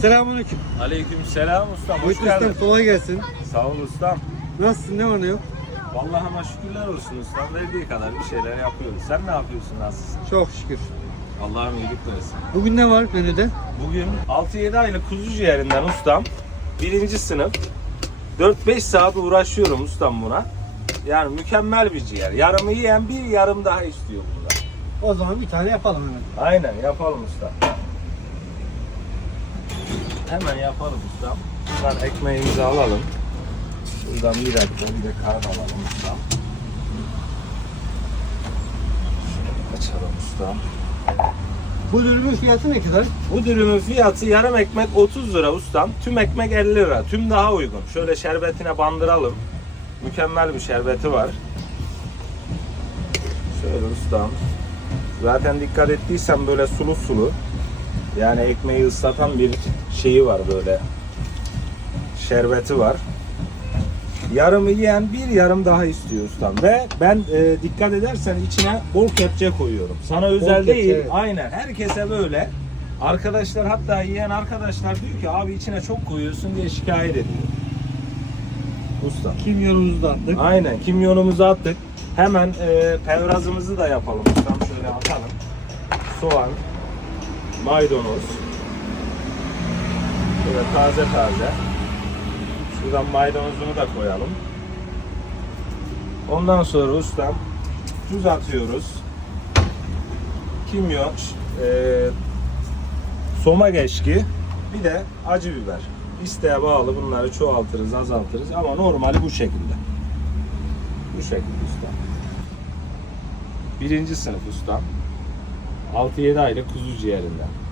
Selamünaleyküm. Aleyküm selam ustam. Hoş Hoş geldin. ustam kolay gelsin. Sağ ol ustam. Nasılsın ne var ne yok? Vallahi ama şükürler olsun ustam. Verdiği kadar bir şeyler yapıyoruz. Sen ne yapıyorsun nasılsın? Çok şükür. Allah'ım iyilik versin. Bugün ne var menüde? Bugün 6-7 aylık kuzu ciğerinden ustam. Birinci sınıf. 4-5 saat uğraşıyorum ustam buna. Yani mükemmel bir ciğer. Yarımı yiyen bir yarım daha istiyor burada. O zaman bir tane yapalım hemen. Aynen yapalım ustam. Hemen yapalım ustam. Şuradan ekmeğimizi alalım. Şuradan bir dakika bir de kar alalım ustam. Açalım ustam. Bu dürümün fiyatı ne kadar? Bu dürümün fiyatı yarım ekmek 30 lira ustam. Tüm ekmek 50 lira. Tüm daha uygun. Şöyle şerbetine bandıralım. Mükemmel bir şerbeti var. Şöyle ustam. Zaten dikkat ettiysen böyle sulu sulu. Yani ekmeği ıslatan bir şeyi var böyle. Şerbeti var. Yarımı yiyen bir yarım daha istiyor ustam. Ve ben e, dikkat edersen içine bol kepçe koyuyorum. Sana özel kepçe, değil. evet. Aynen. Herkese böyle. Arkadaşlar hatta yiyen arkadaşlar diyor ki abi içine çok koyuyorsun diye şikayet ediyor. Usta. Kimyonumuzu da attık. Aynen. Kimyonumuzu attık. Hemen e, pevrazımızı da yapalım. Ustam şöyle atalım. Soğan, maydanoz. Şöyle taze taze. Şuradan maydanozunu da koyalım. Ondan sonra ustam tuz atıyoruz. Kimyon, e, soma geçki, bir de acı biber. İsteğe bağlı bunları çoğaltırız, azaltırız ama normali bu şekilde. Bu şekilde usta. Birinci sınıf usta. 6-7 aylık kuzu ciğerinden.